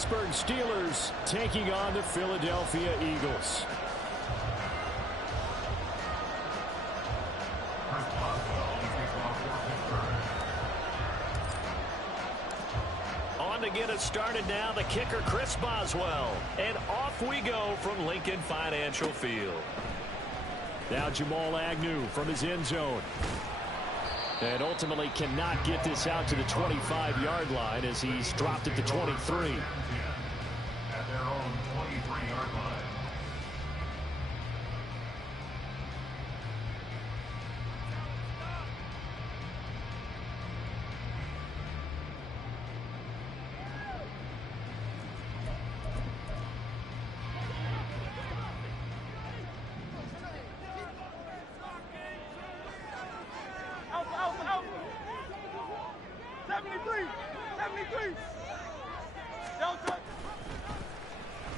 Pittsburgh Steelers taking on the Philadelphia Eagles. On to get us started now, the kicker Chris Boswell. And off we go from Lincoln Financial Field. Now Jamal Agnew from his end zone. And ultimately cannot get this out to the 25-yard line as he's dropped at the 23. At their own 23-yard line.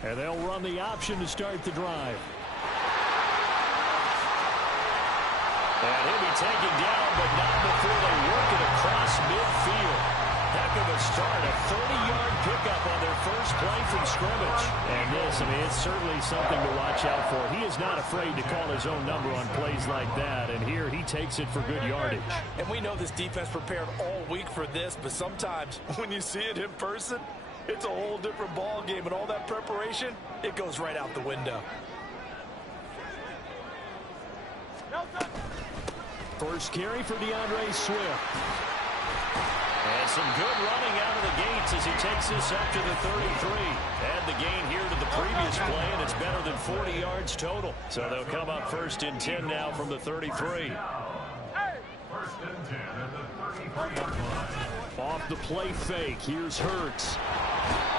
And they'll run the option to start the drive. And he'll be taken down, but not before they work it across midfield. Heck of a start, a 30-yard pickup on their first play from scrimmage. And this, I mean, it's certainly something to watch out for. He is not afraid to call his own number on plays like that, and here he takes it for good yardage. And we know this defense prepared all week for this, but sometimes when you see it in person, it's a whole different ball game, and all that preparation, it goes right out the window. First carry for DeAndre Swift. And some good running out of the gates as he takes this up to the 33. Add the gain here to the previous play, and it's better than 40 yards total. So they'll come up first and 10 now from the 33. First and 10 at the 33-yard line. Off the play fake, here's Hurts.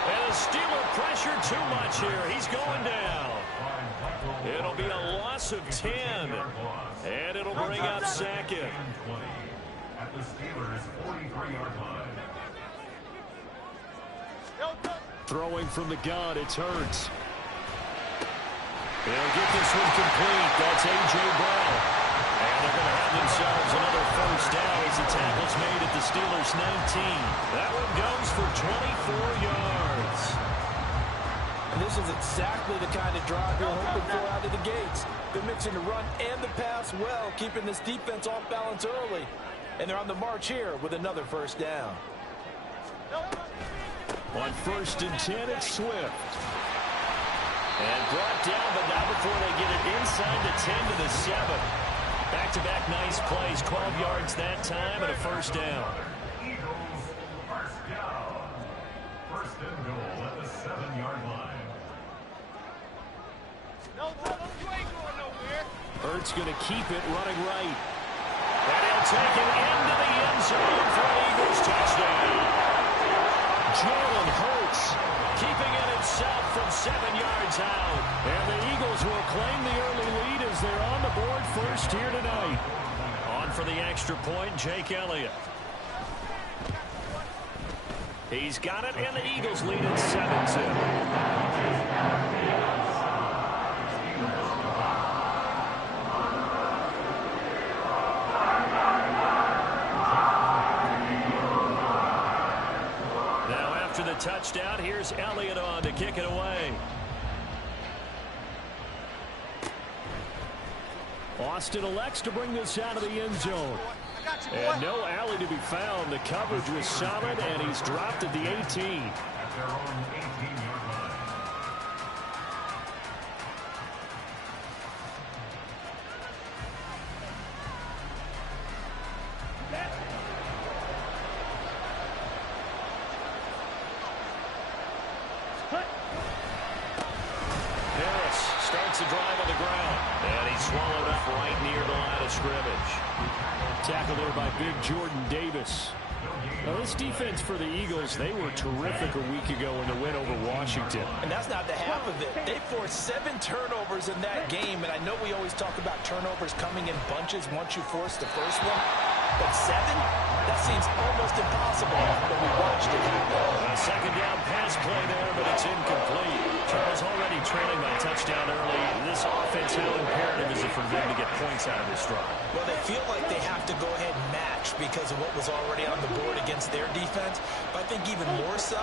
And the Steeler pressure too much here. He's going down. It'll be a loss of 10. And it'll bring up second. At the Steelers' 43-yard line. Throwing from the gun, it's Hurts. They'll get this one complete. That's A.J. Brown. And they're going to have themselves another first down as the tackle's made at the Steelers' 19. That one goes for 24 yards. And this is exactly the kind of drive you're hoping for out of the gates. They're mixing the run and the pass well, keeping this defense off balance early. And they're on the march here with another first down. On first and 10, it's Swift. And brought down, but not before they get it inside the 10 to the 7. Back-to-back nice plays, 12 yards that time, and a first down. Eagles, first down. First and goal at the 7-yard line. Hurts going to keep it running right. And he'll take it into the end zone for an Eagles touchdown. Jalen Hurts keeping it himself from 7 yards out. And the Eagles will claim the early lead as they're on the board first here tonight. On for the extra point, Jake Elliott. He's got it, and the Eagles lead at 7-2. After the touchdown, here's Elliott on to kick it away. Austin elects to bring this out of the end zone. And no alley to be found. The coverage was solid, and he's dropped at the 18. At their own 18-yard line. The drive on the ground, and he's swallowed up right near the line of scrimmage. Tackle there by big Jordan Davis. Now, this defense for the Eagles, they were terrific a week ago in the win over Washington. And that's not the half of it. They forced 7 turnovers in that game, and I know we always talk about turnovers coming in bunches once you force the first one. But 7? That seems almost impossible, but we watched it happen. A second down pass play there, but it's incomplete. Charles, already trailing by touchdown early. This offense, how imperative is it for them to get points out of this drive? Well, they feel like they have to go ahead and match because of what was already on the board against their defense. But I think even more so,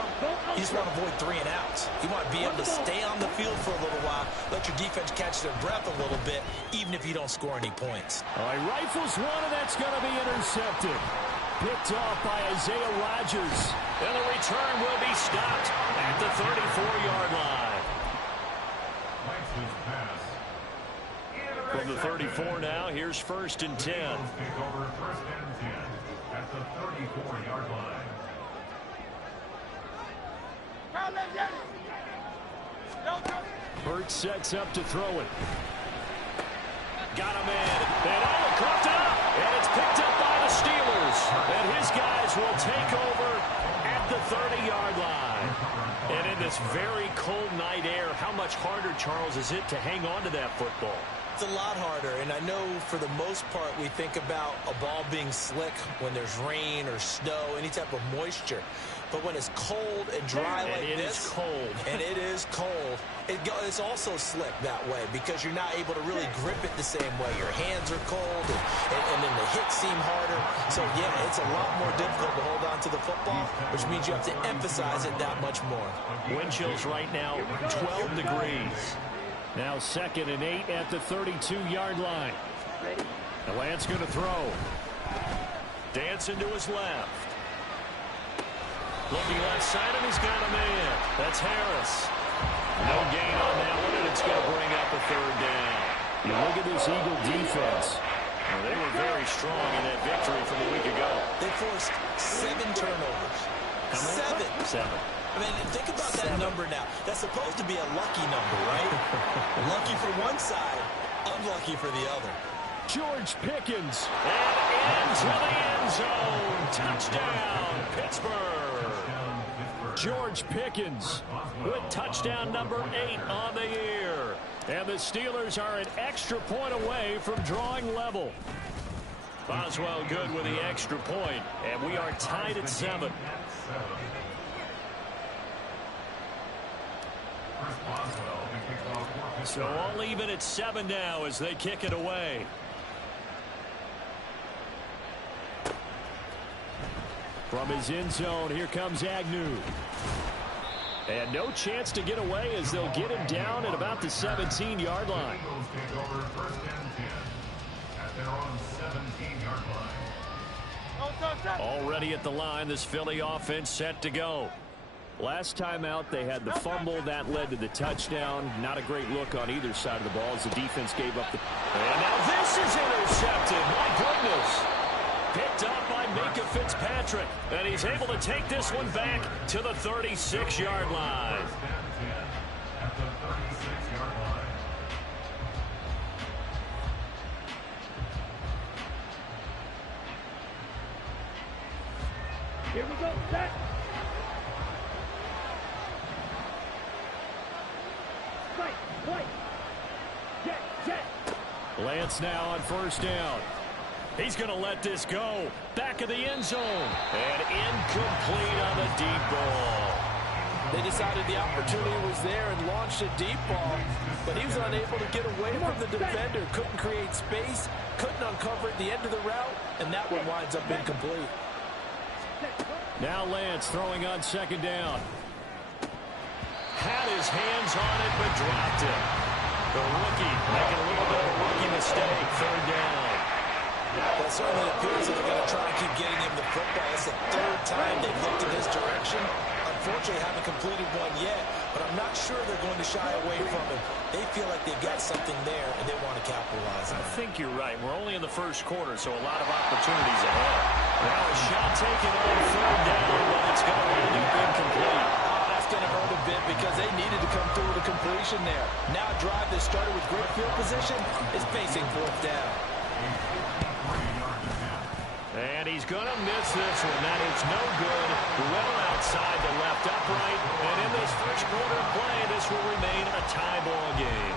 you just want to avoid 3 and outs. You want to be able to stay on the field for a little while, let your defense catch their breath a little bit, even if you don't score any points. All right, rifles one, and that's going to be intercepted. Picked off by Isaiah Rodgers. And the return will be stopped at the 34-yard line. From the 34 now, here's 1st and 10. Take over 1st and 10 at the 34-yard line. Hurts sets up to throw it. Got him in. And Allen caught it up. And it's picked up by the Steelers. And his guys will take over at the 30-yard line. And in this very cold night air, how much harder, Charles, is it to hang on to that football? It's a lot harder, and I know for the most part we think about a ball being slick when there's rain or snow, any type of moisture. But when it's cold and dry like this, is cold. And it is cold, it's also slick that way because you're not able to really grip it the same way. Your hands are cold, and then the hits seem harder. So, yeah, it's a lot more difficult to hold on to the football, which means you have to emphasize it that much more. Wind chills right now, 12 degrees. Now 2nd and 8 at the 32-yard line. The Lance going to throw. Dancing to his left. Looking left side, and he's got a man. That's Harris. No gain on that one, and it's going to bring up a 3rd down. You look at this Eagle defense. Well, they were very strong in that victory from a week ago. They forced 7 turnovers. How many? 7. I mean, think about that number now. That's supposed to be a lucky number, right? Lucky for one side, unlucky for the other. George Pickens. And into the end zone. Touchdown, Pittsburgh. George Pickens with touchdown number 8 on the year. And the Steelers are an extra point away from drawing level. Boswell good with the extra point, and we are tied at 7. So all even at 7 now as they kick it away. From his end zone, here comes Agnew. And no chance to get away as they'll get him down at about the 17-yard line. Already at the line, this Philly offense set to go. Last time out, they had the fumble. That led to the touchdown. Not a great look on either side of the ball as the defense gave up the... And now this is intercepted. My goodness. Picked up by Minka Fitzpatrick. And he's able to take this one back to the 36-yard line. Here we go, set. Play. Jet. Lance now on 1st down. He's going to let this go. Back of the end zone. And incomplete on the deep ball. They decided the opportunity was there and launched a deep ball, but he was unable to get away from the defender. Couldn't create space, couldn't uncover at the end of the route, and that one winds up incomplete. Now Lance throwing on 2nd down. Had his hands on it, but dropped it. The rookie making a little bit of a rookie mistake. 3rd down. That certainly appears that they're going to try and keep getting him the football. It's the 3rd time they've looked in his direction. Unfortunately, haven't completed one yet, but I'm not sure they're going to shy away from him. They feel like they've got something there, and they want to capitalize on it. I think you're right. We're only in the 1st quarter, so a lot of opportunities ahead. Now a shot taken on 3rd down, but it's going to end up incomplete. That's going to hurt a bit because they needed to come through with a completion there. Now a drive that started with great field position is facing 4th down. And he's going to miss this one. That is no good. Well outside the left upright. And in this 1st quarter play, this will remain a tie ball game.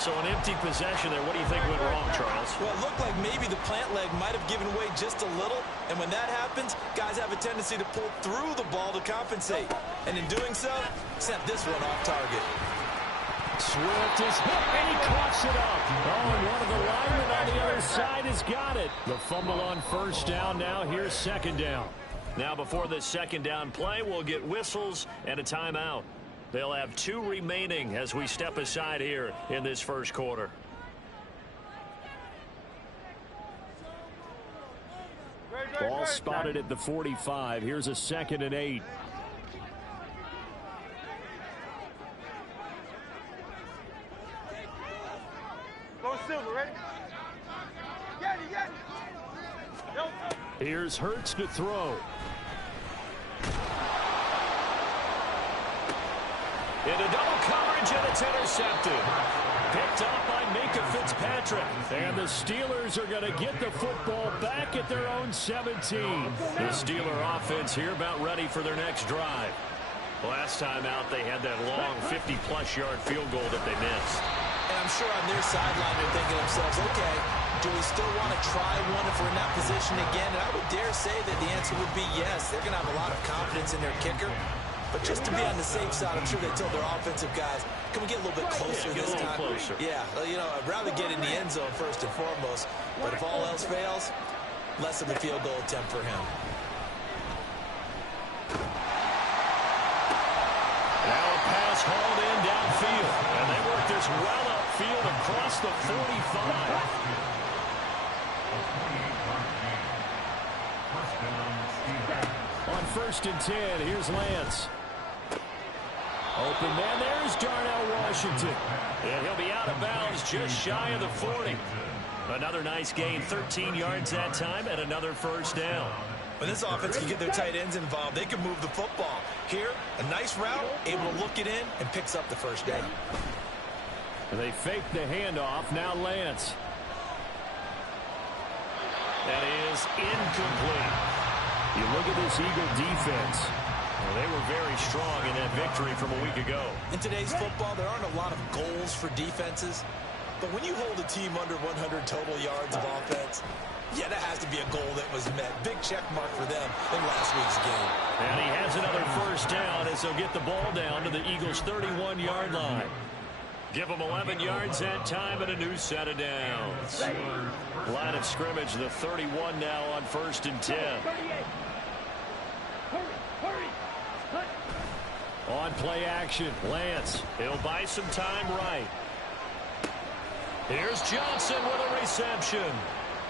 So an empty possession there. What do you think went wrong, Charles? Well, it looked like maybe the plant leg might have given way just a little. And when that happens, guys have a tendency to pull through the ball to compensate. And in doing so, Sent this one off target. Swift is hit, and he coughs it up. Oh, and one of the linemen on the other side has got it. The fumble on first down. Now here's second down. Now before this second down play, we'll get whistles and a timeout. They'll have 2 remaining as we step aside here in this first quarter. Ball spotted at the 45. Here's a 2nd and 8. Here's Hurts to throw. Into double coverage, and it's intercepted. Picked up by Minka Fitzpatrick. And the Steelers are going to get the football back at their own 17. The Steeler offense here about ready for their next drive. Last time out, they had that long 50-plus yard field goal that they missed. And I'm sure on their sideline they're thinking to themselves, okay, do we still want to try one if we're in that position again? And I would dare say that the answer would be yes. They're going to have a lot of confidence in their kicker. But just to be on the safe side, I'm sure they told their offensive guys, can we get a little bit closer this time? Closer. Yeah, you know, I'd rather get in the end zone first and foremost. But if all else fails, less of a field goal attempt for him. Now a pass hauled in downfield. And they work this well upfield across the 45. On 1st and 10, here's Lance. Open man, there's Darnell Washington. And he'll be out of bounds just shy of the 40. Another nice gain, 13 yards that time, and another first down. When this offense can get their tight ends involved, they can move the football. Here, a nice route, able to look it in, and picks up the first down. They fake the handoff, now Lance. That is incomplete. You look at this Eagle defense. Well, they were very strong in that victory from a week ago. In today's football, there aren't a lot of goals for defenses. But when you hold a team under 100 total yards of offense, yeah, that has to be a goal that was met. Big check mark for them in last week's game. And he has another first down as they'll get the ball down to the Eagles' 31-yard line. Give them 11 yards that time and a new set of downs. Line of scrimmage, the 31 now on 1st and 10. On play action, Lance. He'll buy some time right. Here's Johnson with a reception.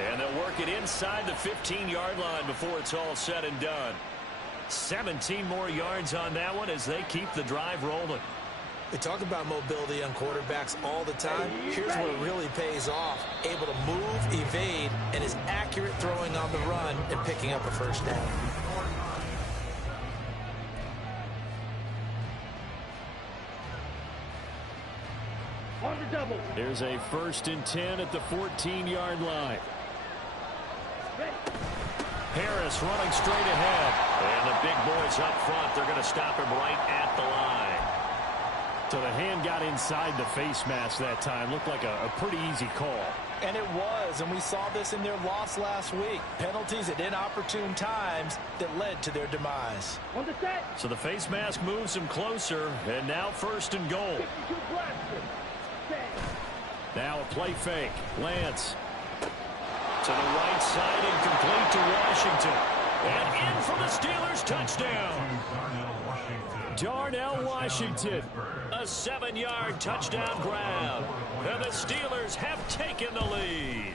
And they'll work it inside the 15-yard line before it's all said and done. 17 more yards on that one as they keep the drive rolling. We talk about mobility on quarterbacks all the time. Here's where it really pays off. Able to move, evade, and is accurate throwing on the run and picking up a first down. On the double. There's a 1st and 10 at the 14-yard line. Harris running straight ahead. And the big boys up front, they're going to stop him right at the line. So the hand got inside the face mask that time. Looked like a pretty easy call. And it was, and we saw this in their loss last week. Penalties at inopportune times that led to their demise. On the set. So the face mask moves him closer, and now 1st and goal. Now a play fake. Lance. To the right side and complete to Washington. And in for the Steelers touchdown. Darnell Washington. A 7-yard touchdown grab. And the Steelers have taken the lead.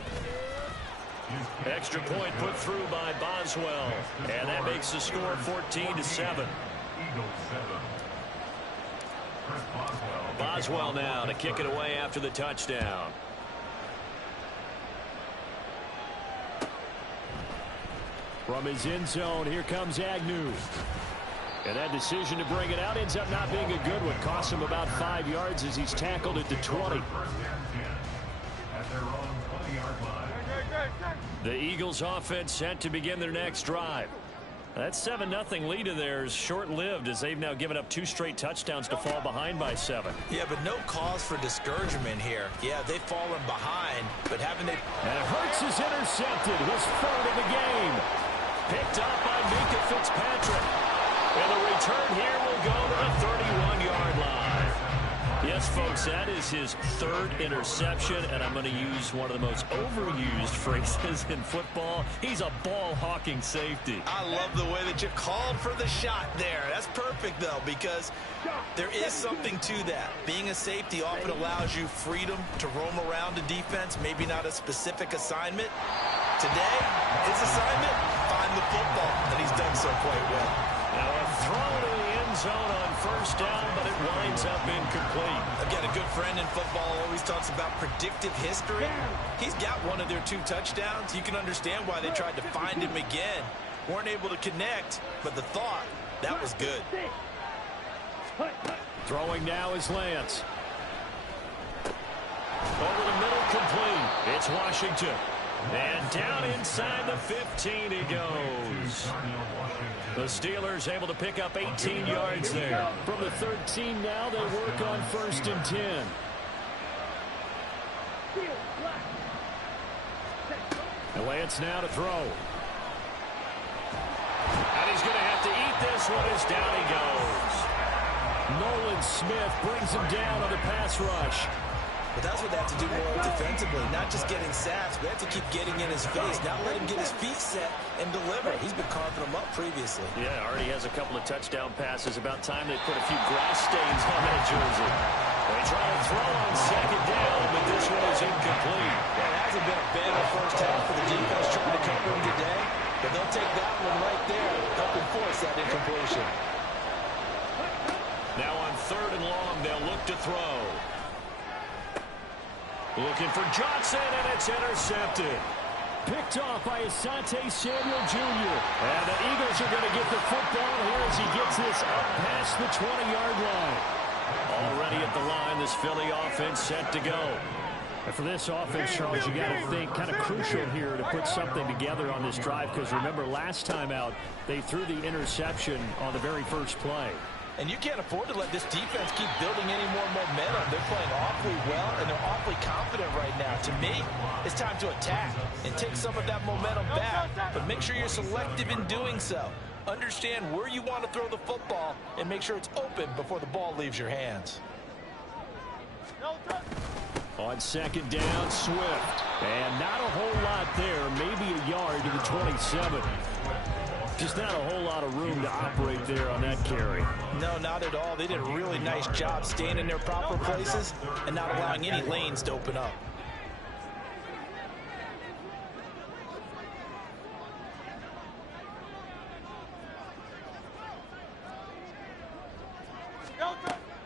Extra point put through by Boswell. And that makes the score 14-7. Boswell now to kick it away after the touchdown. From his end zone, here comes Agnew. And that decision to bring it out ends up not being a good one. Costs him about 5 yards as he's tackled at the 20. The Eagles offense set to begin their next drive. That 7-0 lead of theirs short-lived as they've now given up 2 straight touchdowns to fall behind by 7. Yeah, but no cause for discouragement here. Yeah, they've fallen behind, but haven't they... And Hurts is intercepted. His 3rd of the game. Picked up by Minka Fitzpatrick. And the return here will go to the 31-yard line. Yes, folks, that is his third interception, and I'm going to use one of the most overused phrases in football. He's a ball-hawking safety. I love the way that you called for the shot there. That's perfect, though, because there is something to that. Being a safety often allows you freedom to roam around a defense, maybe not a specific assignment. Today, his assignment, find the football, and he's done so quite well. Now a throw to the end zone on first down, but it winds up incomplete. Again, a good friend in football always talks about predictive history. He's got one of their 2 touchdowns. You can understand why they tried to find him again. Weren't able to connect, but the thought, that was good. Throwing now is Lance. Over the middle, complete. It's Washington. And down inside the 15 he goes. The Steelers able to pick up 18 yards there. From the 13 now, they work on 1st and 10. And Lance now to throw. And he's going to have to eat this one as down he goes. Nolan Smith brings him down on the pass rush. But that's what they have to do more defensively, not just getting sacks. We have to keep getting in his face, not let him get his feet set and deliver. He's been carving them up previously. Yeah, already has a couple of touchdown passes. About time they put a few grass stains on that jersey. They try to throw on second down, but this one is incomplete. Yeah, it hasn't been a banner first half for the defense trying to cover him today, but they'll take that one right there, helping force that incompletion. Now on 3rd and long, they'll look to throw. Looking for Johnson, and it's intercepted. Picked off by Asante Samuel Jr. And the Eagles are going to get the football here as he gets this up past the 20-yard line. Already at the line, this Philly offense set to go. And for this offense, Charles, you got to think kind of crucial here to put something together on this drive, because remember last time out, they threw the interception on the very first play. And you can't afford to let this defense keep building any more momentum. They're playing awfully well, and they're awfully confident right now. To me, it's time to attack and take some of that momentum back. But make sure you're selective in doing so. Understand where you want to throw the football and make sure it's open before the ball leaves your hands. On second down, Swift. And not a whole lot there, maybe a yard to the 27. Just not a whole lot of room to operate there on that carry. No, not at all. They did a really nice job staying in their proper places and not allowing any lanes to open up.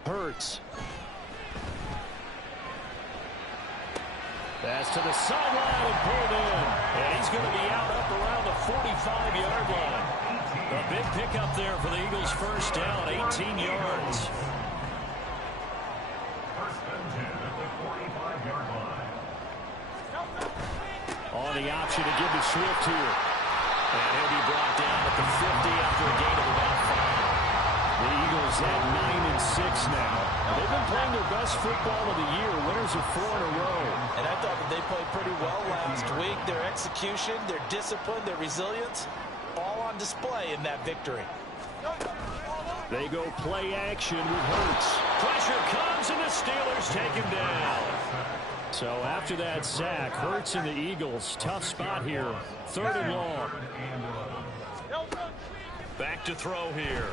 Hurts. Pass to the sideline and pulled in. And he's going to be out up around the 45-yard line. A big pickup there for the Eagles' first down, 18 yards. First and 10 at the 45-yard line. On the option to give to Swift here. And he'll be brought down at the 50 after a gain of about 5. The Eagles at 9-6 now. They've been playing their best football of the year. Winners of 4 in a row. And I thought that they played pretty well last week. Their execution, their discipline, their resilience, all on display in that victory. They go play action with Hurts. Pressure comes, and the Steelers take him down. So after that sack, Hurts and the Eagles, tough spot here. 3rd and long. Back to throw here.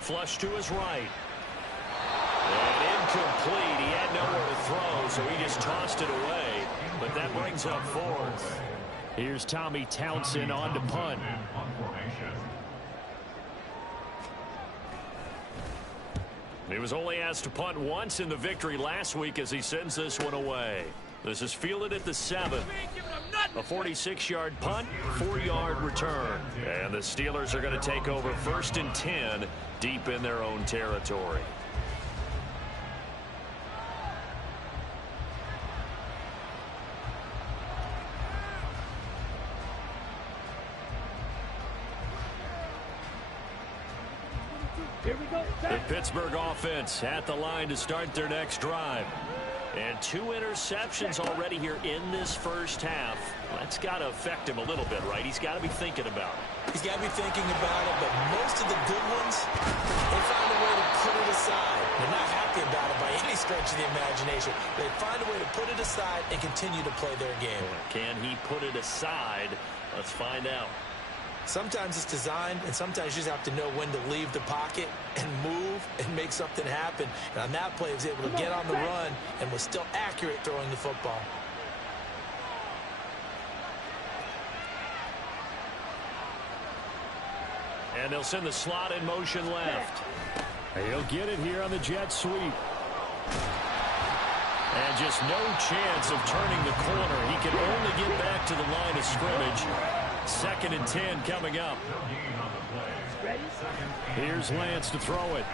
Flush to his right. And incomplete. He had nowhere to throw, so he just tossed it away. But that brings up 4th. Here's Tommy Townsend on to punt. He was only asked to punt once in the victory last week as he sends this one away. This is fielded at the 7. A 46-yard punt, 4-yard return. And the Steelers are going to take over 1st and 10 deep in their own territory. Here we go. The Pittsburgh offense at the line to start their next drive. And 2 interceptions already here in this first half. That's got to affect him a little bit, right? He's got to be thinking about it. He's got to be thinking about it, but most of the good ones, they find a way to put it aside. They're not happy about it by any stretch of the imagination. They find a way to put it aside and continue to play their game. Can he put it aside? Let's find out. Sometimes it's designed, and sometimes you just have to know when to leave the pocket and move and make something happen. And on that play, he was able to get on the run and was still accurate throwing the football. And they'll send the slot in motion left. He'll get it here on the jet sweep. And just no chance of turning the corner. He can only get back to the line of scrimmage. 2nd and 10 coming up. Here's Lance to throw it.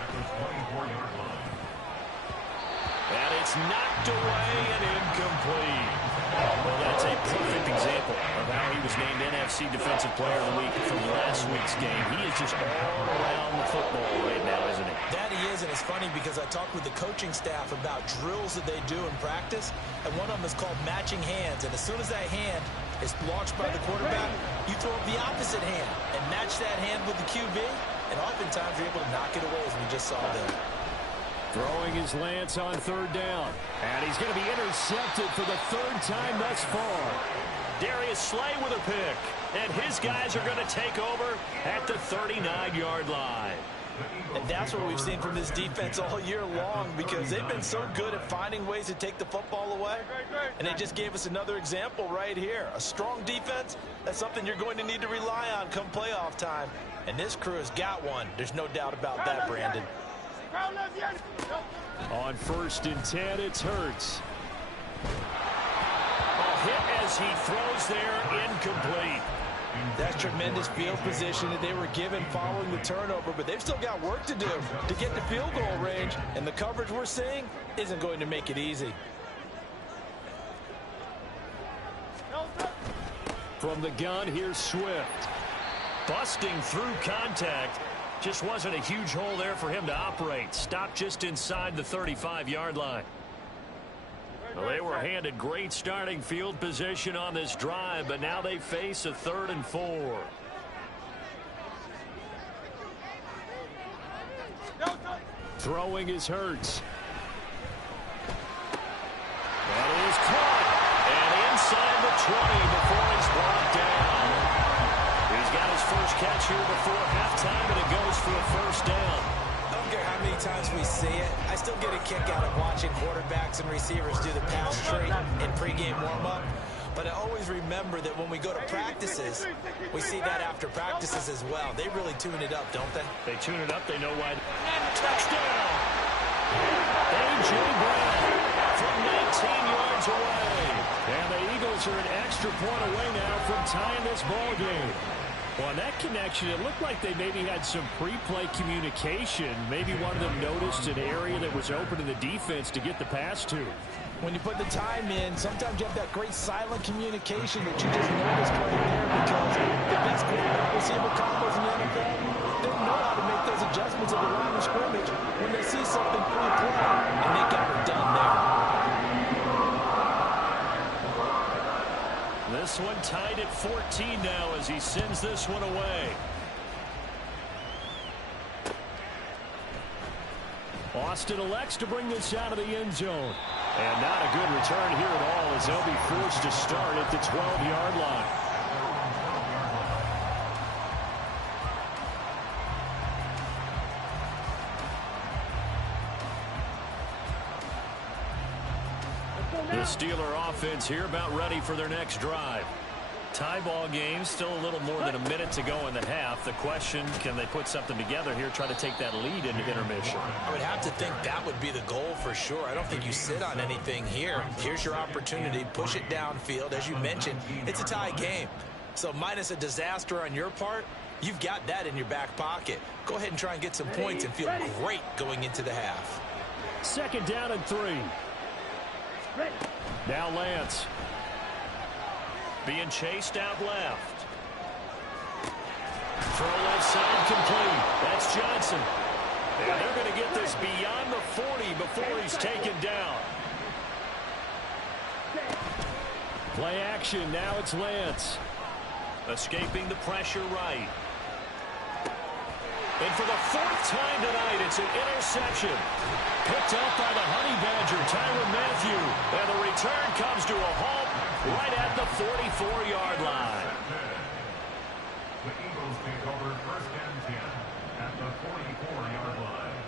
And it's knocked away and incomplete. Well, that's a perfect example of how he was named NFC Defensive Player of the Week from last week's game. He is just all around the football right now, isn't he? That he is, and it's funny because I talked with the coaching staff about drills that they do in practice, and one of them is called matching hands. And as soon as that hand is launched by the quarterback, you throw up the opposite hand and match that hand with the QB, and oftentimes you're able to knock it away, as we just saw there. Throwing his Lance on 3rd down. And he's going to be intercepted for the 3rd time thus far. Darius Slay with a pick. And his guys are going to take over at the 39-yard line. And that's what we've seen from this defense all year long, because they've been so good at finding ways to take the football away. And they just gave us another example right here. A strong defense, that's something you're going to need to rely on come playoff time. And this crew has got one. There's no doubt about that, Brandon. On 1st and 10, it's Hurts. A hit as he throws there, incomplete. That's tremendous field position that they were given following the turnover, but they've still got work to do to get to field goal range, and the coverage we're seeing isn't going to make it easy. From the gun, here's Swift. Busting through contact. Just wasn't a huge hole there for him to operate. Stopped just inside the 35-yard line. Well, they were handed great starting field position on this drive, but now they face a 3rd and 4. Throwing is Hurts. That is caught. And inside the 20 before he's brought down. He's got his first catch here before halftime, and it goes for a 1st down. I don't care how many times we see it. I still get a kick out of watching quarterbacks and receivers do the pass trait in pregame warm-up. But I always remember that when we go to practices, we see that after practices as well. They really tune it up, don't they? They tune it up. They know why. Touchdown! A.J. Brown from 19 yards away. And the Eagles are an extra point away now from tying this ball game. Well, on that connection, it looked like they maybe had some pre-play communication. Maybe one of them noticed an area that was open to the defense to get the pass to. When you put the time in, sometimes you have that great silent communication that you just noticed right there, because the best quarterback receiver combos in the NFL, they know how to make those adjustments at the line of scrimmage when they see something pre-play, and they got it done there. This one tied at 14 now as he sends this one away. Austin elects to bring this out of the end zone. And not a good return here at all, as they'll be forced to start at the 12-yard line. The Steeler offense here about ready for their next drive. Tie ball game, still a little more than a minute to go in the half. The question, can they put something together here, try to take that lead into intermission? I would have to think that would be the goal for sure. I don't think you sit on anything here. Here's your opportunity. Push it downfield. As you mentioned, it's a tie game. So minus a disaster on your part, you've got that in your back pocket. Go ahead and try and get some points and feel great going into the half. 2nd down and 3. Now Lance. Being chased out left. Throw left side complete. That's Johnson. And they're going to get this beyond the 40 before he's taken down. Play action. Now it's Lance. Escaping the pressure right. And for the fourth time tonight, it's an interception. Picked up by the Honey Badger, Tyrann Mathieu. And the return comes to a halt right at the 44-yard line. The Eagles take over first and 10 at the 44-yard line.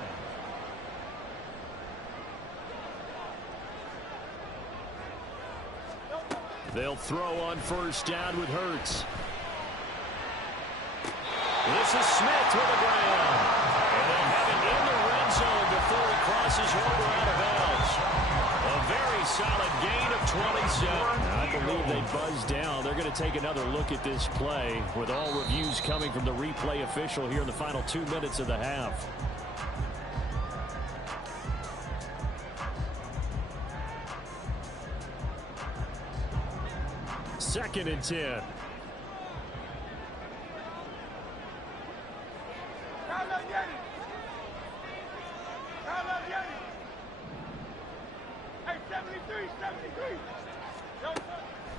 They'll throw on first down with Hurts. This is Smith with the ground. And they'll have it in the red zone before he crosses over out of bounds. A very solid gain of 27. I believe they buzzed down. They're going to take another look at this play with all reviews coming from the replay official here in the final 2 minutes of the half. Second and 10.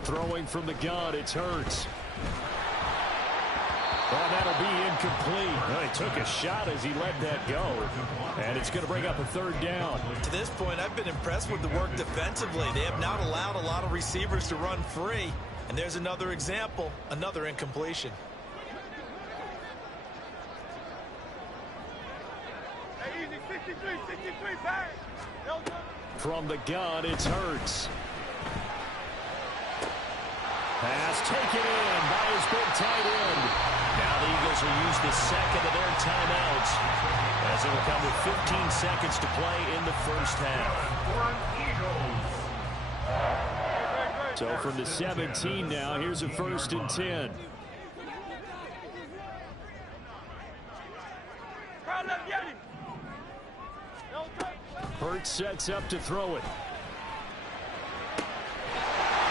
Throwing from the gun, it's Hurts. Well, that'll be incomplete. Well, he took a shot as he let that go. And it's going to bring up a third down. To this point, I've been impressed with the work defensively. They have not allowed a lot of receivers to run free. And there's another example, another incompletion. From the gun, it's Hurts. Pass taken in by his big tight end. Now the Eagles will use the second of their timeouts as it will come with 15 seconds to play in the first half. So from the 17 now, here's a first and 10. Hurts sets up to throw it.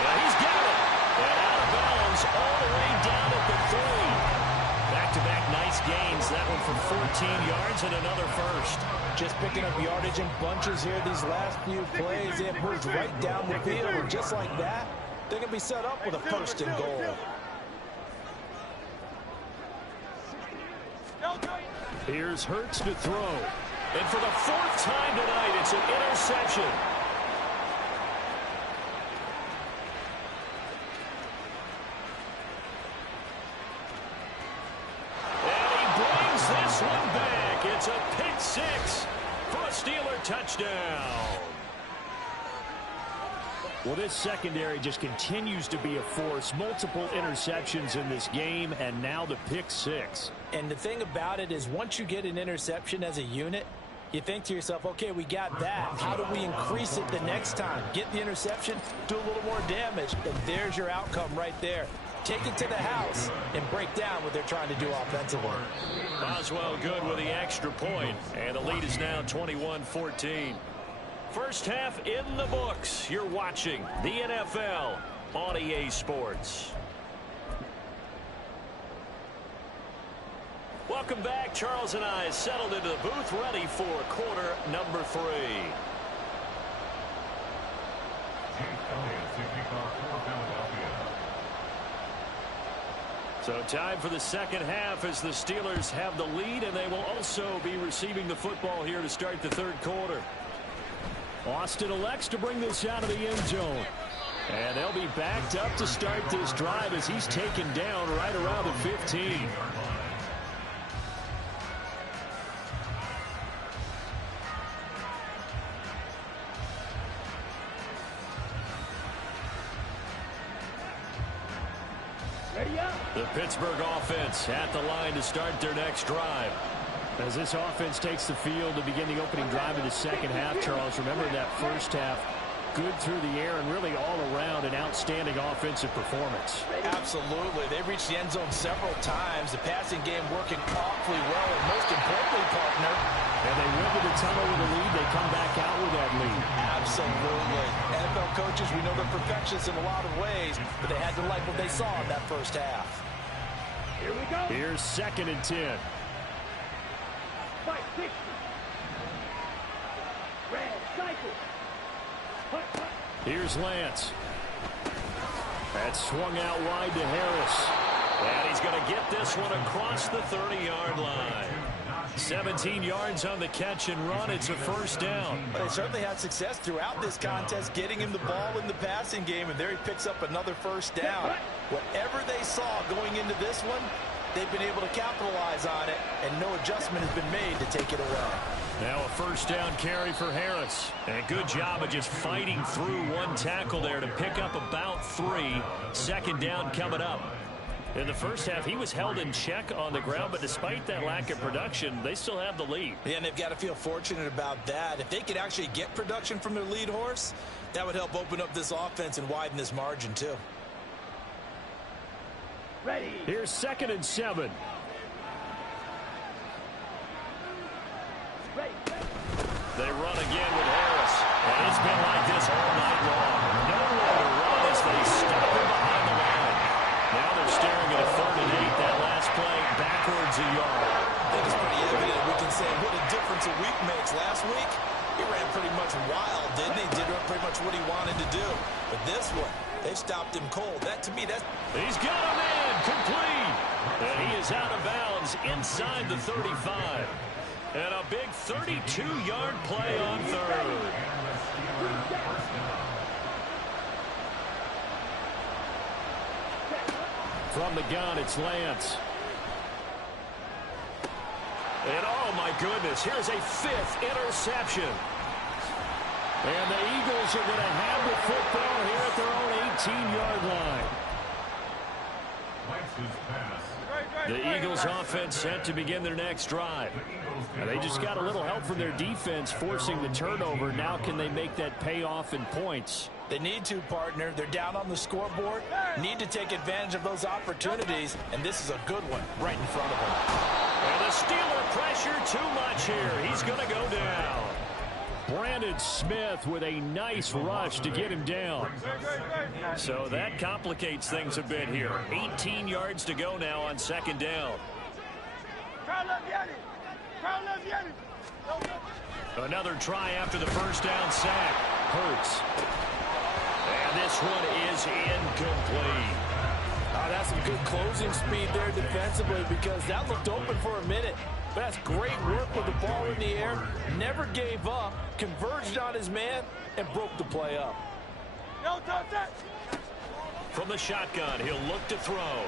He's got it. And out of bounds all the way down at the 3. Back-to-back nice gains. That one for 14 yards and another first. Just picking up yardage in bunches here these last few plays. They have moved right down the field. And just like that, they're going to be set up with a first and goal. Here's Hurts to throw. And for the fourth time tonight, it's an interception. This one back. It's a pick six for a Steeler touchdown. Well, this secondary just continues to be a force. Multiple interceptions in this game, and now the pick six. And the thing about it is once you get an interception as a unit, you think to yourself, okay, we got that. How do we increase it the next time? Get the interception, do a little more damage, and there's your outcome right there. Take it to the house and break down what they're trying to do offensively. Boswell good with the extra point, and the lead is now 21-14. First half in the books. You're watching the NFL on EA Sports. Welcome back. Charles and I settled into the booth ready for quarter number 3. So time for the second half as the Steelers have the lead, and they will also be receiving the football here to start the third quarter. Austin elects to bring this out of the end zone. And they'll be backed up to start this drive as he's taken down right around the 15. The Pittsburgh offense at the line to start their next drive. As this offense takes the field to begin the opening drive of the second half, Charles, remember that first half, good through the air and really all around an outstanding offensive performance. Absolutely. They reached the end zone several times. The passing game working awfully well, and most importantly, partner. And they went to the tunnel with a lead. They come back out with that lead. Absolutely. NFL coaches, we know they're perfectionists in a lot of ways, but they had to like what they saw in that first half. Here we go. Here's second and 10. Fight, 60. Red, cycle. Here's Lance. That swung out wide to Harris. And he's going to get this one across the 30-yard line. 17 yards on the catch and run. It's a first down. They certainly had success throughout this contest getting him the ball in the passing game, and there he picks up another first down. Whatever they saw going into this one, they've been able to capitalize on it, and no adjustment has been made to take it away. Now a first down carry for Harris. And a good job of just fighting through one tackle there to pick up about 3. Second down coming up. In the first half, he was held in check on the ground, but despite that lack of production, they still have the lead. Yeah, and they've got to feel fortunate about that. If they could actually get production from their lead horse, that would help open up this offense and widen this margin too. Ready. Here's 2nd and 7. Ready. They run again with Harris. And it's been like this all night long. Nowhere to run as they stop him behind the line. Now they're staring at a 3rd and 8. That last play backwards a yard. I think it's pretty evident. We can say what a difference a week makes. Last week, he ran pretty much wild, didn't he? Did pretty much what he wanted to do. But this one, they stopped him cold. That, to me, that's... He's got a man complete. And he is out of bounds inside the 35. And a big 32-yard play on 3rd. From the gun, it's Lance. And oh my goodness, here's a 5th interception. And the Eagles are going to have the football here at their own 18-yard line. The Eagles offense set to begin their next drive. And they just got a little help from their defense forcing the turnover. Now can they make that pay off in points? They need to, partner. They're down on the scoreboard. Need to take advantage of those opportunities, and this is a good one right in front of them. And the Steeler pressure too much here. He's going to go down. Brandon Smith with a nice rush to get him down. So that complicates things a bit here. 18 yards to go now on 2nd down. Another try after the first down sack. Hurts. And this one is incomplete. Oh, that's some good closing speed there defensively because that looked open for a minute. But that's great work with the ball in the air. Never gave up, converged on his man, and broke the play up. From the shotgun, he'll look to throw.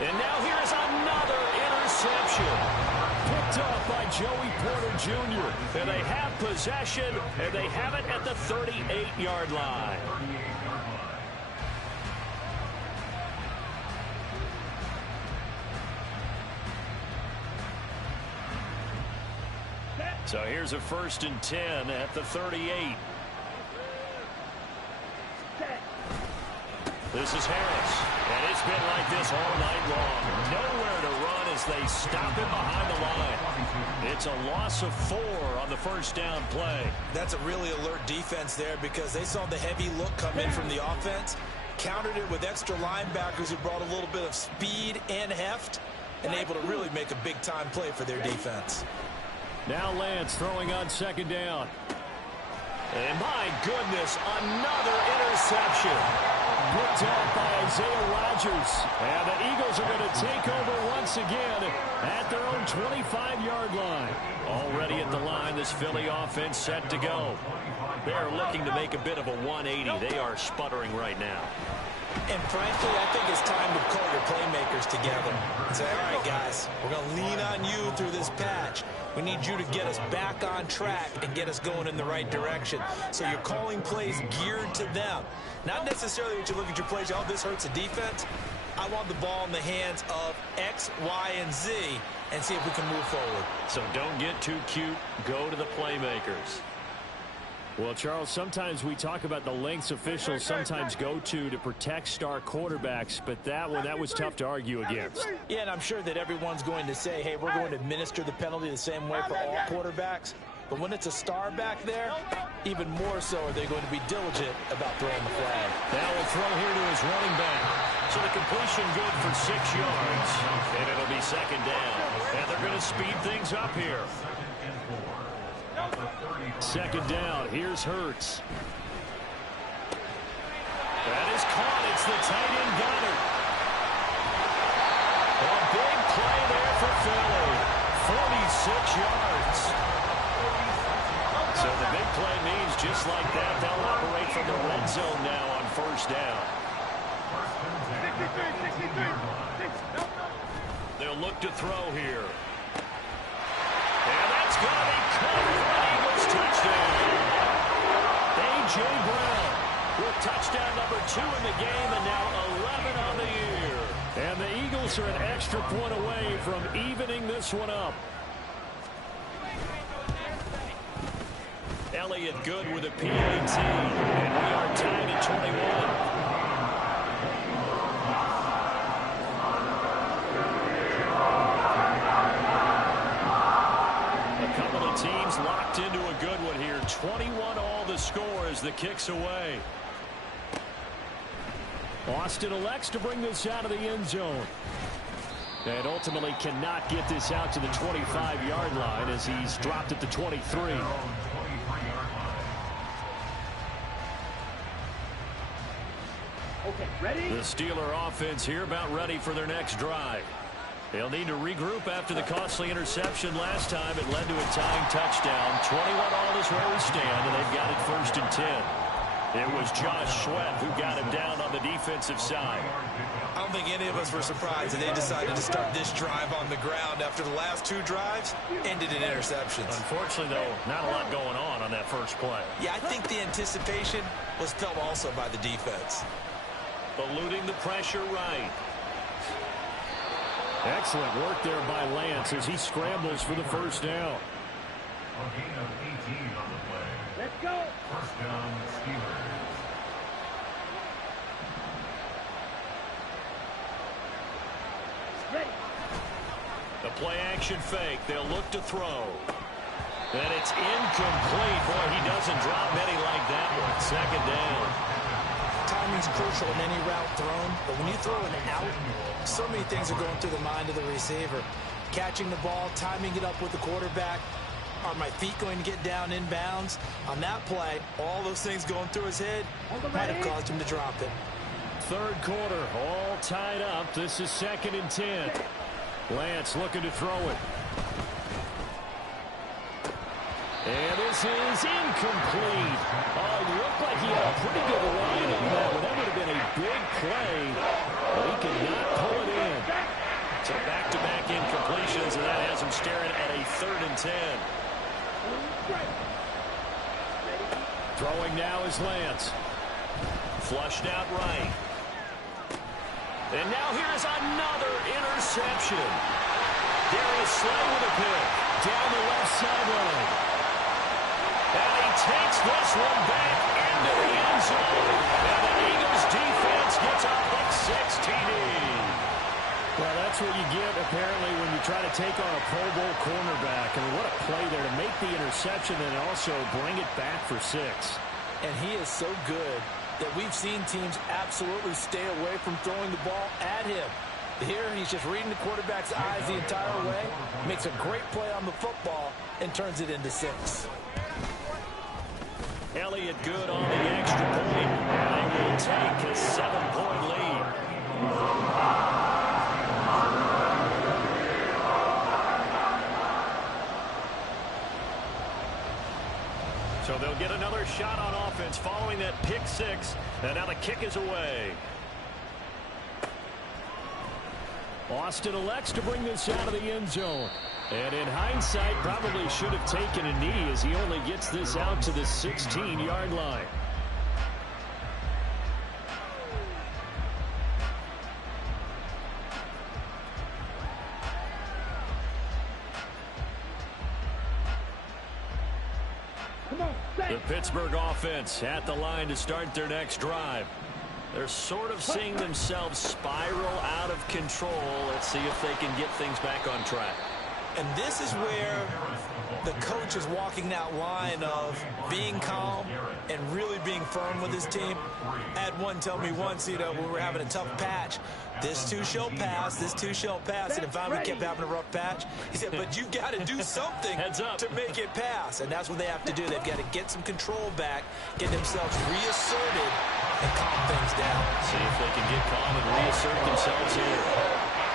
And now here's another interception. Picked up by Joey Porter Jr. And they have possession, and they have it at the 38-yard line. So here's a 1st and 10 at the 38. This is Harris, and it's been like this all night long. Nowhere to run as they stop him behind the line. It's a loss of 4 on the first down play. That's a really alert defense there because they saw the heavy look come in from the offense, countered it with extra linebackers who brought a little bit of speed and heft, and able to really make a big-time play for their defense. Now Lance throwing on 2nd down. And my goodness, another interception. Picked up by Isaiah Rodgers. And the Eagles are going to take over once again at their own 25-yard line. Already at the line, this Philly offense set to go. They're looking to make a bit of a 180. They are sputtering right now. And frankly, I think it's time to call your playmakers together and say, all right, guys, we're going to lean on you through this patch. We need you to get us back on track and get us going in the right direction. So you're calling plays geared to them. Not necessarily that you look at your plays, oh, this hurts the defense. I want the ball in the hands of X, Y, and Z and see if we can move forward. So don't get too cute. Go to the playmakers. Well, Charles, sometimes we talk about the lengths officials sometimes go to protect star quarterbacks, but that was tough to argue against. Yeah, and I'm sure that everyone's going to say, hey, we're going to administer the penalty the same way for all quarterbacks. But when it's a star back there, even more so are they going to be diligent about throwing the flag. Now we'll throw here to his running back. So the completion good for 6 yards, and it'll be 2nd down. And they're going to speed things up here. 2nd down. Here's Hurts. That is caught. It's the tight end Goddard. A big play there for Philly. 46 yards. So the big play means just like that, they'll operate from the red zone now on first down. They'll look to throw here. And that's going to be caught for an Eagles touchdown. A.J. Brown with touchdown number 2 in the game and now 11 on the year. And the Eagles are an extra point away from evening this one up. Elliott good with a PAT. And we are tied at 21. Teams locked into a good one here. 21 all the score as the kick's away. Austin elects to bring this out of the end zone. And ultimately cannot get this out to the 25-yard line as he's dropped at the 23. Okay, ready? The Steeler offense here about ready for their next drive. They'll need to regroup after the costly interception last time. It led to a tying touchdown. 21 all is where we stand, and they've got it 1st and 10. It was Josh Sweat who got him down on the defensive side. I don't think any of us were surprised that they decided to start this drive on the ground after the last 2 drives ended in interceptions. Unfortunately, though, not a lot going on that first play. Yeah, I think the anticipation was felt also by the defense. Eluding the pressure right. Excellent work there by Lance as he scrambles for the first down. A gain of 18 on the play. Let's go. First down, Steelers. Ready. The play action fake. They'll look to throw. And it's incomplete. Boy, he doesn't drop many like that one. 2nd down. Timing's crucial in any route thrown, but when you throw an out, so many things are going through the mind of the receiver. Catching the ball, timing it up with the quarterback. Are my feet going to get down in bounds? On that play, all those things going through his head might have caused him to drop it. 3rd quarter, all tied up. This is 2nd and 10. Lance looking to throw it. And this is incomplete. Oh, it looked like he had a pretty good line on that one. That would have been a big play, but he could not pull it in. So back-to-back incompletions, and that has him staring at a 3rd and 10. Throwing now is Lance. Flushed out right. And now here's another interception. Darius Slay with a pick. Down the left sideline. And he takes this one back into the end zone. And the Eagles defense gets a pick 6 TD. Well, that's what you get, apparently, when you try to take on a Pro Bowl cornerback. I mean, what a play there to make the interception and also bring it back for 6. And he is so good that we've seen teams absolutely stay away from throwing the ball at him. Here, he's just reading the quarterback's eyes the entire way, makes a great play on the football, and turns it into 6. Elliott good on the extra point, and they will take a 7-point lead. So they'll get another shot on offense following that pick 6, and now the kick is away. Austin elects to bring this out of the end zone. And in hindsight, probably should have taken a knee as he only gets this out to the 16-yard line. The Pittsburgh offense at the line to start their next drive. They're sort of seeing themselves spiral out of control. Let's see if they can get things back on track. And this is where the coach is walking that line of being calm and really being firm with his team. I had one tell me once, when we were having a tough patch, This too shall pass. This too shall pass. And if Ivan kept having a rough patch, he said, but you got to do something to make it pass. And that's what they have to do. They've got to get some control back, get themselves reasserted, and calm things down. See if they can get calm and reassert themselves here.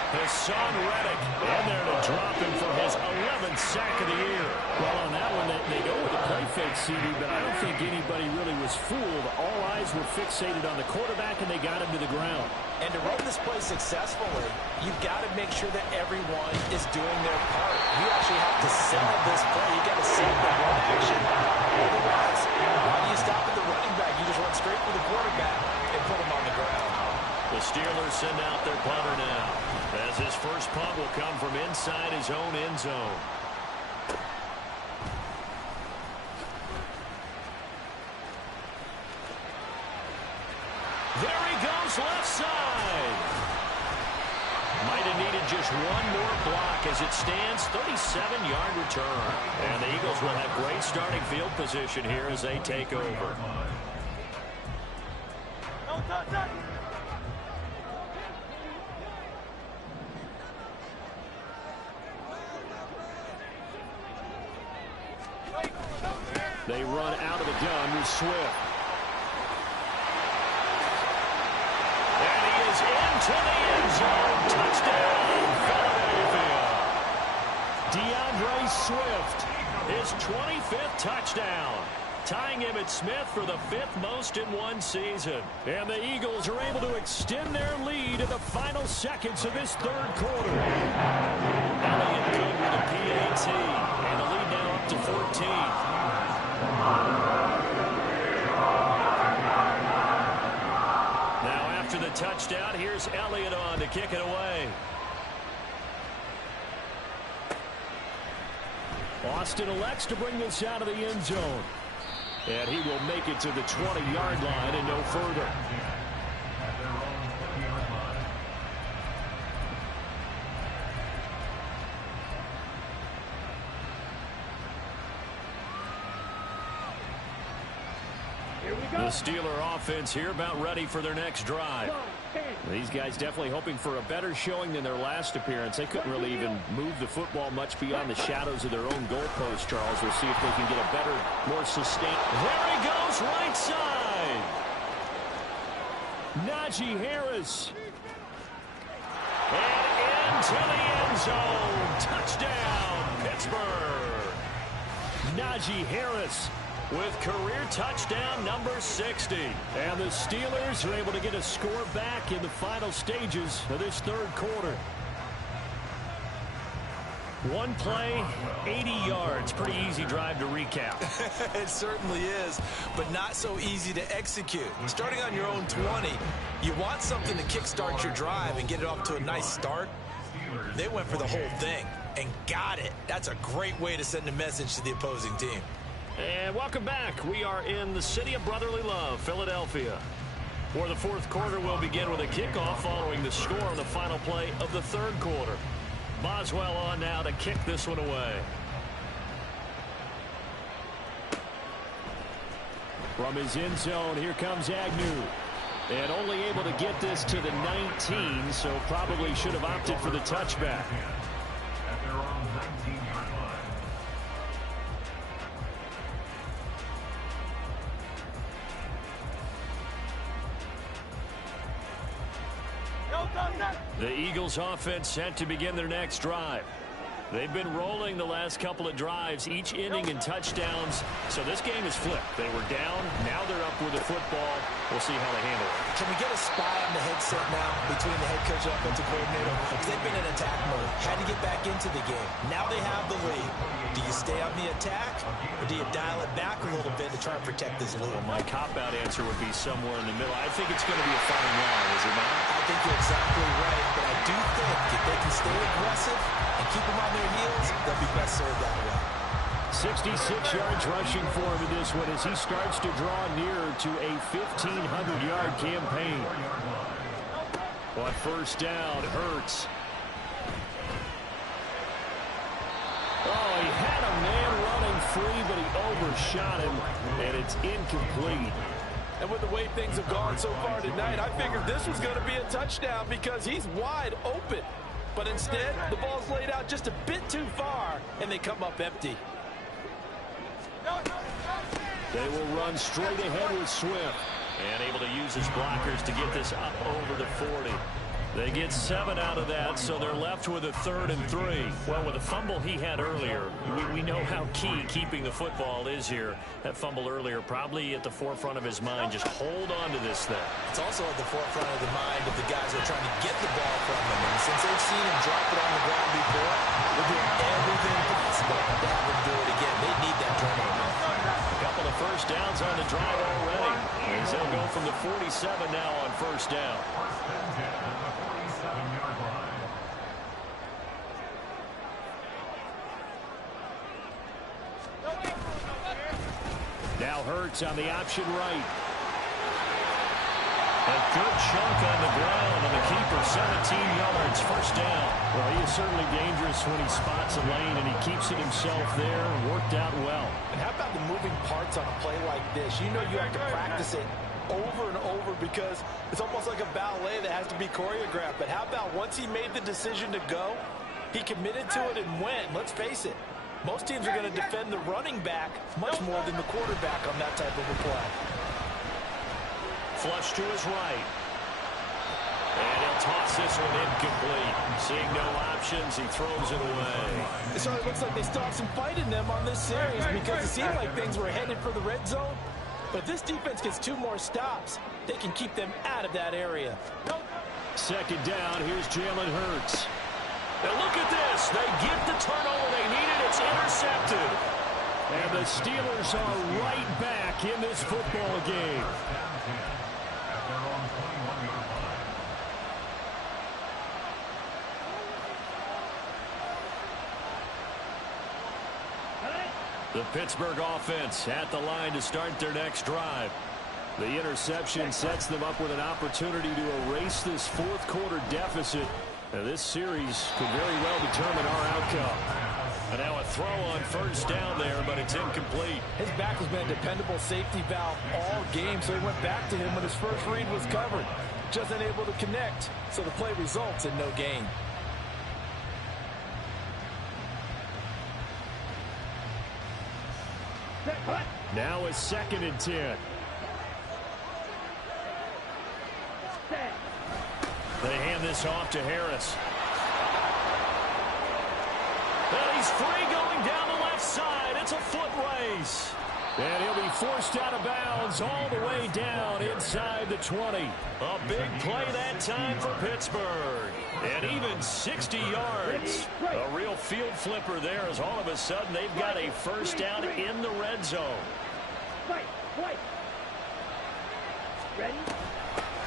Hassan Reddick in there to drop him for his 11th sack of the year. Well, on that one, they go with the play fake, CD, but I don't think anybody really was fooled. All eyes were fixated on the quarterback, and they got him to the ground. And to run this play successfully, you've got to make sure that everyone is doing their part. You actually have to sell this play. You've got to sell the run action. Otherwise, why do you stop at the running back? You just run straight for the quarterback and put him on the ground. The Steelers send out their punter now, as his first punt will come from inside his own end zone. There he goes, left side. Might have needed just one more block as it stands, 37-yard return. And the Eagles will have great starting field position here as they take over. They run out of the gun with Swift. And he is into the end zone. Touchdown, Philadelphia. DeAndre Swift, his 25th touchdown, tying him at Smith for the 5th most in one season. And the Eagles are able to extend their lead in the final seconds of this third quarter. Elliott good with a PAT, and the lead now up to 14. Now after the touchdown, here's Elliott on to kick it away. Austin elects to bring this out of the end zone. And he will make it to the 20-yard line and no further. The Steeler offense here about ready for their next drive. These guys definitely hoping for a better showing than their last appearance. They couldn't really even move the football much beyond the shadows of their own goalpost, Charles. We'll see if they can get a better, more sustained. There he goes, right side. Najee Harris. And into the end zone. Touchdown, Pittsburgh. Najee Harris with career touchdown number 60. And the Steelers are able to get a score back in the final stages of this third quarter. One play, 80 yards. Pretty easy drive to recap. It certainly is, but not so easy to execute. Starting on your own 20, you want something to kickstart your drive and get it off to a nice start. They went for the whole thing and got it. That's a great way to send a message to the opposing team. And welcome back. We are in the city of brotherly love, Philadelphia, where the fourth quarter will begin with a kickoff following the score on the final play of the third quarter. Boswell on now to kick this one away. From his end zone, here comes Agnew. And only able to get this to the 19, so probably should have opted for the touchback. At their own 19-yard line. The Eagles offense set to begin their next drive. They've been rolling the last couple of drives, each inning in touchdowns. So this game is flipped. They were down. Now they're up with the football. We'll see how they handle it. Can we get a spy on the headset now between the head coach and offensive coordinator? Because they've been in attack mode. Had to get back into the game. Now they have the lead. Do you stay on the attack, or do you dial it back a little bit to try and protect this lead? Well, my cop-out answer would be somewhere in the middle. I think it's going to be a fine line, is it not? I think you're exactly right, but I do think if they can stay aggressive and keep them on their heels, they'll be best served that way. 66 yards rushing for him in this one as he starts to draw nearer to a 1,500-yard campaign. On first down, Hurts. Oh, he had a man running free, but he overshot him, and it's incomplete. And with the way things have gone so far tonight, I figured this was going to be a touchdown because he's wide open. But instead, the ball's laid out just a bit too far, and they come up empty. They will run straight ahead with Swift. And able to use his blockers to get this up over the 40. They get 7 out of that, so they're left with a 3rd and 3. Well, with the fumble he had earlier, we know how key keeping the football is here. That fumble earlier probably at the forefront of his mind. Just hold on to this thing. It's also at the forefront of the mind of the guys who are trying to get the ball from him. And since they've seen him drop it on the ground before, they're doing everything possible to have him do it again. They need that turnover. A couple of first downs on the drive already. As they'll go from the 47 now on first down. First and 10 at the 47-yard line. Now Hurts on the option right. A good chunk on the ground, and the keeper 17 yards, first down. Well, he is certainly dangerous when he spots a lane, and he keeps it himself there. Worked out well. And how about the moving parts on a play like this? You know you have to practice it over and over because it's almost like a ballet that has to be choreographed. But how about once he made the decision to go, he committed to it and went. Let's face it, most teams are going to defend the running back much more than the quarterback on that type of a play. Flush to his right. And he'll toss this one incomplete. Seeing no options, he throws it away. So it looks like they still have some fight in them on this series because it seemed like things were headed for the red zone. But if this defense gets 2 more stops, they can keep them out of that area. Second down, here's Jalen Hurts. Now look at this. They get the turnover they needed. It's intercepted. And the Steelers are right back in this football game. At their own 21-yard line. The Pittsburgh offense at the line to start their next drive. The interception sets them up with an opportunity to erase this fourth quarter deficit. Now, this series could very well determine our outcome. And now a throw on first down there, but it's incomplete. His back has been a dependable safety valve all game, so he went back to him when his first read was covered. Just unable to connect, so the play results in no gain. Now a 2nd and 10. They hand this off to Harris. And he's free going down the left side. It's a foot race. And he'll be forced out of bounds all the way down inside the 20. A big play that time for Pittsburgh. And even 60 yards. A real field flipper there as all of a sudden they've got a first down in the red zone.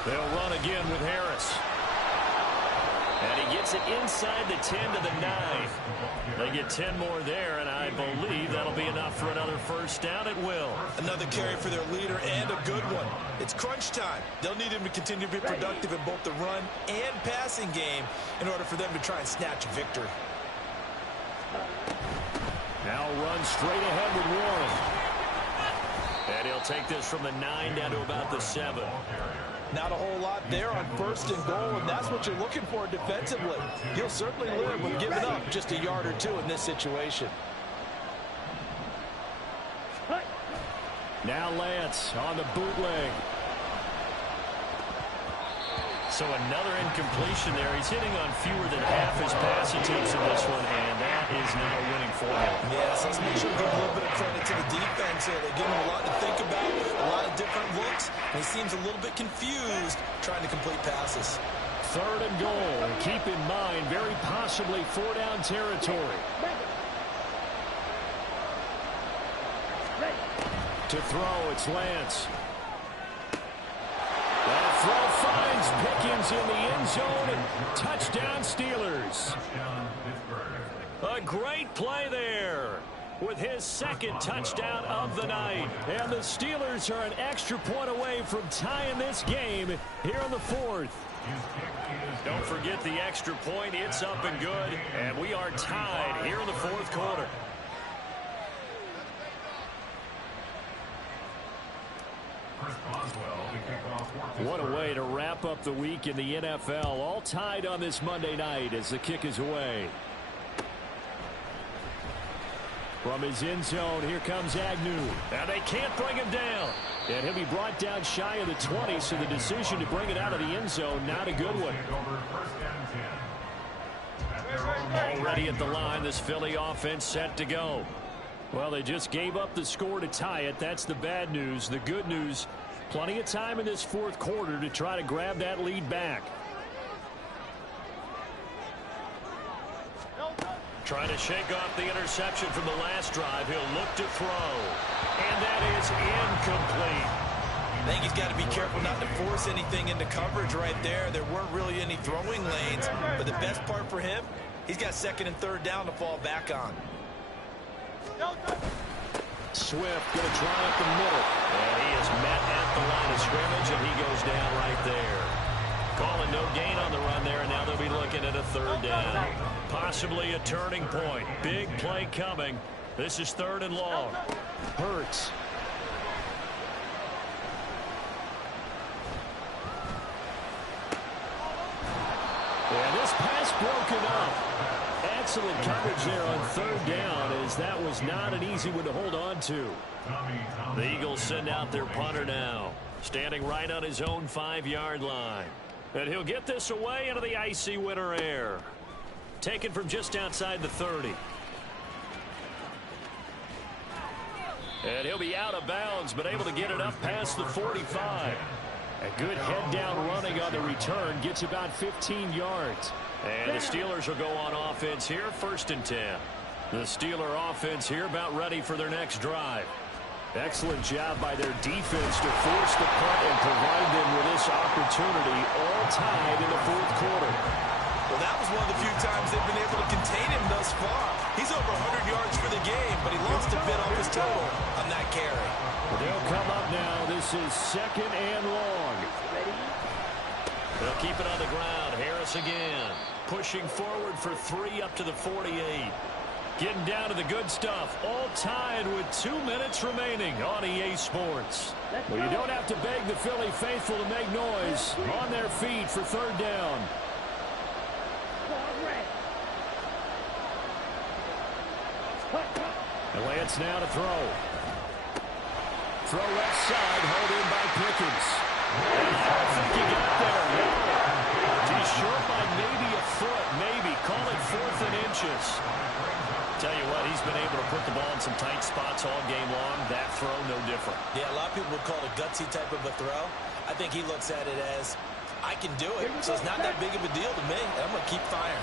They'll run again with Harris. And he gets it inside the 10 to the 9. They get 10 more there, and I believe that'll be enough for another first down at will. Another carry for their leader and a good one. It's crunch time. They'll need him to continue to be productive in both the run and passing game in order for them to try and snatch a victory. Now run straight ahead with Warren. And he'll take this from the 9 down to about the 7. Not a whole lot there on first and goal, and that's what you're looking for defensively. He'll certainly live with giving up just a yard or 2 in this situation. Now Lance on the bootleg. So another incompletion there. He's hitting on fewer than half his pass attempts in this one, and that is not a winning formula. Yes, let's make sure we give a little bit of credit to the defense here. They give him a lot to think about, a lot of different looks, and he seems a little bit confused trying to complete passes. 3rd and goal. Keep in mind, very possibly 4-down territory. To throw, it's Lance. That throw finds Pickens in the end zone, and touchdown Steelers. A great play there with his 2nd touchdown of the night. And the Steelers are an extra point away from tying this game here in the 4th. Don't forget the extra point. It's up and good, and we are tied here in the 4th quarter. Chris Boswell to kick off for What a Pittsburgh. way to wrap up the week in the NFL. All tied on this Monday night as the kick is away. From his end zone, here comes Agnew. And they can't bring him down. And he'll be brought down shy of the 20, so the decision to bring it out of the end zone, not a good one. Take over first and 10. At their own Already at the line, this Philly offense set to go. Well, they just gave up the score to tie it. That's the bad news. The good news, plenty of time in this fourth quarter to try to grab that lead back. Trying to shake off the interception from the last drive. He'll look to throw. And that is incomplete. I think he's got to be careful not to force anything into coverage right there. There weren't really any throwing lanes. But the best part for him, he's got second and third down to fall back on. Swift going to try up the middle. And he is met at the line of scrimmage, and he goes down right there. Calling no gain on the run there, and now they'll be looking at a third down. Possibly a turning point. Big play coming. This is third and long. Hurts. And this pass broken up. Excellent coverage there on third down, as that was not an easy one to hold on to. The Eagles send out their punter now, standing right on his own 5-yard line. And he'll get this away into the icy winter air. Taken from just outside the 30. And he'll be out of bounds, but able to get it up past the 45. A good head-down running on the return, gets about 15 yards. And the Steelers will go on offense here, first and 10. The Steeler offense here about ready for their next drive. Excellent job by their defense to force the punt and provide them with this opportunity, all tied in the fourth quarter. Well, that was one of the few times they've been able to contain him thus far. He's over 100 yards for the game, but he lost a bit off his total on that carry. They'll come up now. This is second and long. They'll keep it on the ground. Harris again. Pushing forward for 3 up to the 48. Getting down to the good stuff. All tied with 2 minutes remaining on EA Sports. Well, you don't have to beg the Philly faithful to make noise. On their feet for third down. And Lance now to throw. Throw left side, held in by Pickens. And I don't think he got there. No. He's short by maybe a foot, maybe. Call it 4th and inches. Tell you what, he's been able to put the ball in some tight spots all game long. That throw, no different. Yeah, a lot of people would call it a gutsy type of a throw. I think he looks at it as, I can do it. So it's not that big of a deal to me. I'm going to keep firing.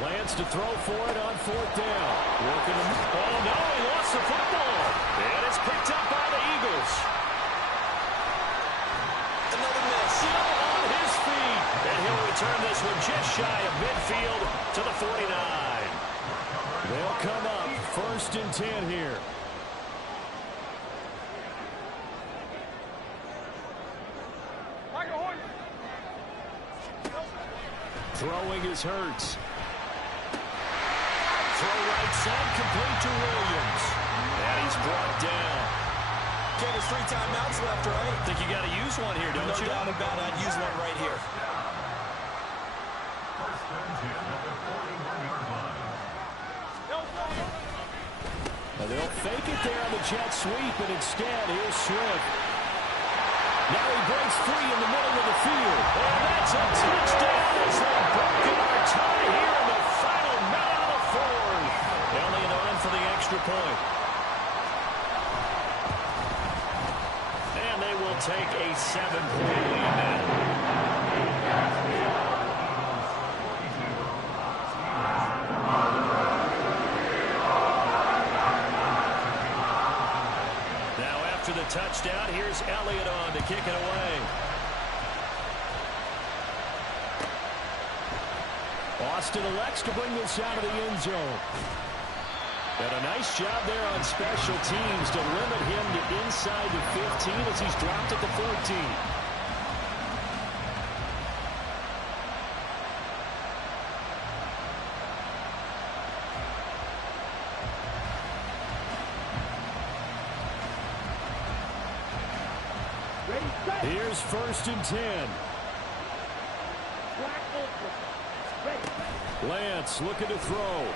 Lance to throw for it on 4th down. Working him. Oh, no, he lost the football. And it's picked up by the Eagles. Another miss. Still on his feet. And he'll return this one just shy of midfield to the 49. They'll come up first and 10 here. Throwing is Hurts. Throw right side, complete to Williams. And he's brought down. Okay, there's 3 timeouts left, right? I think you got to use one here, don't you? No doubt about it. I'd use one right here. First and 10 at the 41-yard line. And they'll fake it there on the jet sweep, and instead, here's Swift. Now he breaks free in the middle of the field. And that's a touchdown as they've broken our tie here in the final minute of the fourth. Elliott on for the extra point. And they will take a 7-point lead now. After the touchdown, here's Elliott on to kick it away. Austin elects to bring this out of the end zone. And a nice job there on special teams to limit him to inside the 15 as he's dropped at the 14. Ready, set. Here's 1st and 10. Black ultra. Ready. Lance looking to throw.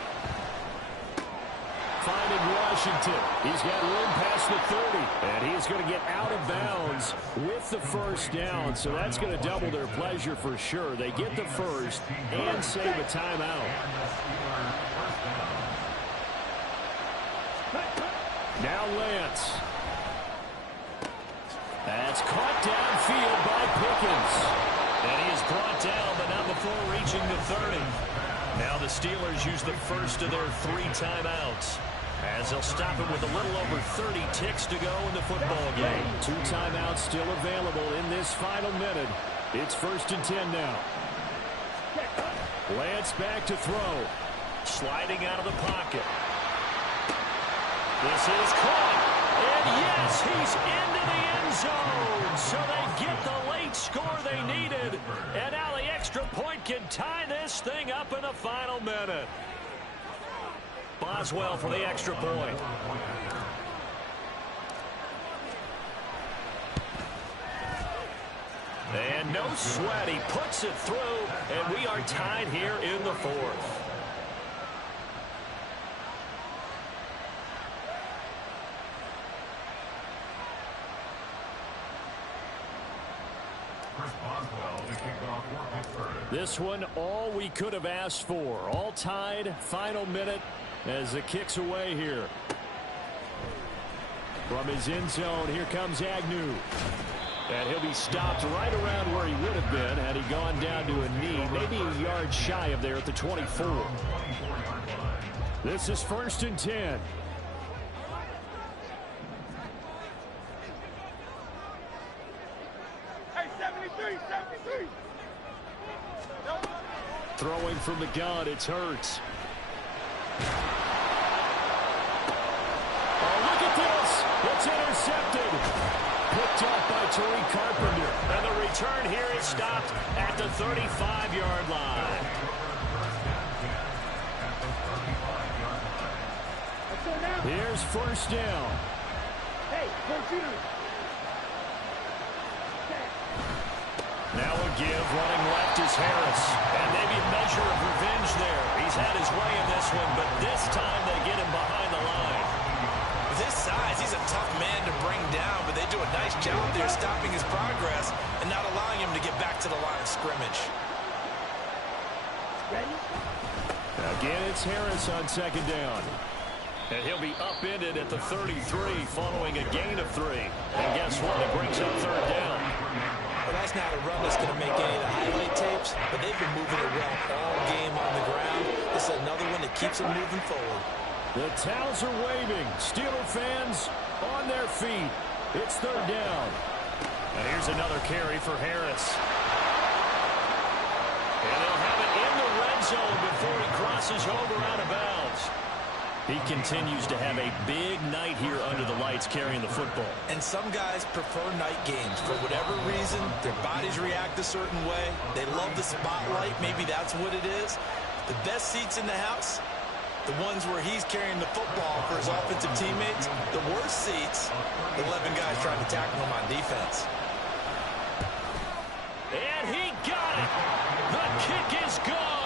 Finding Washington. He's got room past the 30. And he's going to get out of bounds with the 1st down. So that's going to double their pleasure for sure. They get the 1st and save a timeout. Now Lance. That's caught downfield by Pickens. And he is brought down, but not before reaching the 30. Now the Steelers use the first of their 3 timeouts, as they'll stop it with a little over 30 ticks to go in the football game. 2 timeouts still available in this final minute. It's 1st and 10 now. Lance back to throw. Sliding out of the pocket. This is caught. And yes, he's into the end zone. So they get the late score they needed. And now the extra point can tie this thing up in the final minute. Boswell for the extra point. And no sweat. He puts it through. And we are tied here in the 4th. This one, all we could have asked for. All tied, final minute as the kick's away here. From his end zone, here comes Agnew. And he'll be stopped right around where he would have been had he gone down to a knee, maybe a yard shy of there at the 24. This is 1st and 10. Hey, 73, 73. Throwing from the gun, it's Hurts. Oh, look at this. It's intercepted. Picked up by Tariq Carpenter. And the return here is stopped at the 35-yard line. Here's 1st down. Hey, go shooters. Now a give, running left is Harris. And maybe a measure of revenge there. He's had his way in this one, but this time they get him behind the line. With his size, he's a tough man to bring down, but they do a nice job there stopping his progress and not allowing him to get back to the line of scrimmage. Ready? Again, it's Harris on 2nd down. And he'll be upended at the 33 following a gain of 3. And guess what? It brings up 3rd down. Well, that's not a run that's going to make any of the highlight tapes, but they've been moving it well all game on the ground. This is another one that keeps them moving forward. The towels are waving. Steeler fans on their feet. It's 3rd down. And here's another carry for Harris. And they'll have it in the red zone before he crosses over out of bounds. He continues to have a big night here under the lights carrying the football. And some guys prefer night games. For whatever reason, their bodies react a certain way. They love the spotlight. Maybe that's what it is. The best seats in the house, the ones where he's carrying the football for his offensive teammates. The worst seats, the 11 guys trying to tackle him on defense. And he got it. The kick is good.